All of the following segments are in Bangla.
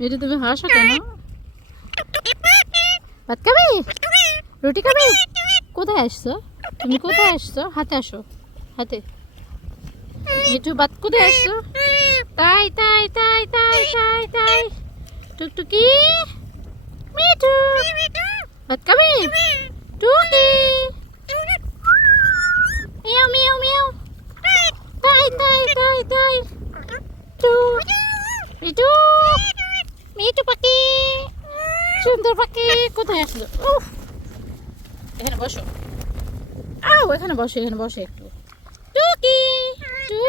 মিঠু তুমি হাসো কেন? ভাত খাবে? রুটি খাবে? কোথায় আসছো তুমি? কোথায় আসছো? হাতে আসো, হাতে। মিঠু ভাত কোথায় আসছো? তাই তাই তাই তাই তাই তাই। টুকটুকি মিঠু ভাত খাবে? টুকি মিয়াও মিয়াও মিয়াও। তাই তাই তাই তাই। টু মিঠু, মিঠু পাখি, সুন্দর পাখি কোথায় আসলো? উফ, এখানে বসো। আও এখানে বসো, এখানে বসো একটু। টুকি টু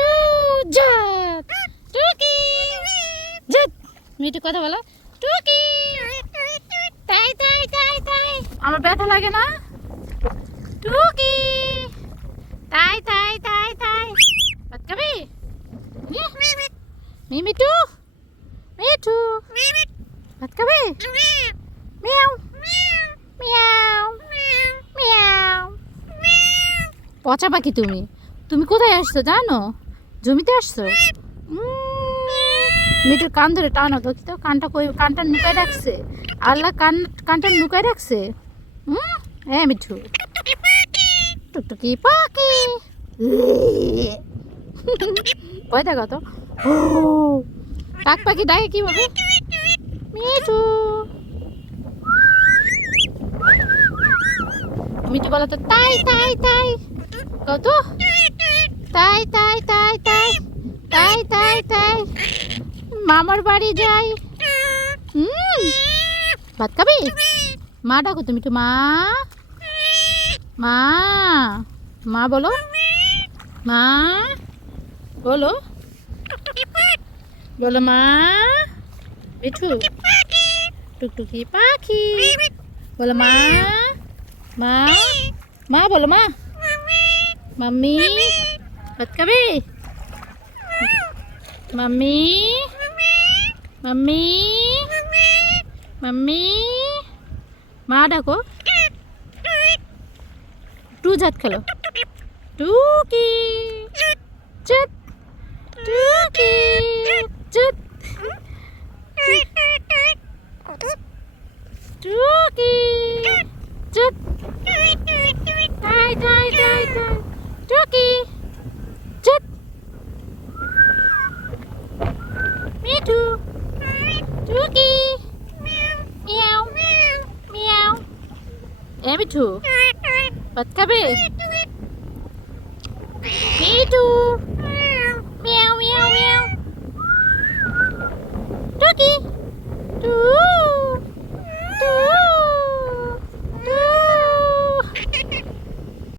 জাত, টুকি জাত। মিঠু কথা বলো। টুকি তাই তাই তাই তাই। আমার ব্যথা লাগে না? টুকি তাই তাই তাই তাই। ভাত খাবি? মিঠু, মিঠু ভাত খাবে? মিয়াও মিয়াও মিয়াও। পচা পাখি তুমি, তুমি কোথায় আসছো জানো? জমিতে আসছো? মিঠুর কান ধরে টানো তো, কি তো কানটা কই, কানটা নুকায় রাখছে। আল্লাহ কানটা নুকায় রাখছে। হ্যাঁ মিঠু, টুকটুকি পাখি। ভয় দেখো তো। ও কাক পাখি ডাকে কিভাবে? মিঠু, মিঠু বলো তো তাই তাই তাই। কত তাই তাই তাই তাই তাই তাই তাই। মামার বাড়ি যাই। ভাত খাবি? মা ডাকো তুমি, একটু মা মা মা বলো, মা বলো, বলো মা। মিঠু টুকটুকি পাখি বলো মা, মা মা বলো মা। মাম্মি ভাত খাবে? Mummy mummy mummy. মা ডাকো। টু জাত খেলো। টুকি জাত, টুকি জাত, টুকি জাত। তাই তাই তাই তাই। টুকি জাত। মিঠু টুকি মিয়াও মিয়াও। এ মিঠু ভাত খাবে? মিঠু মিয়াও মিয়াও মিয়াও।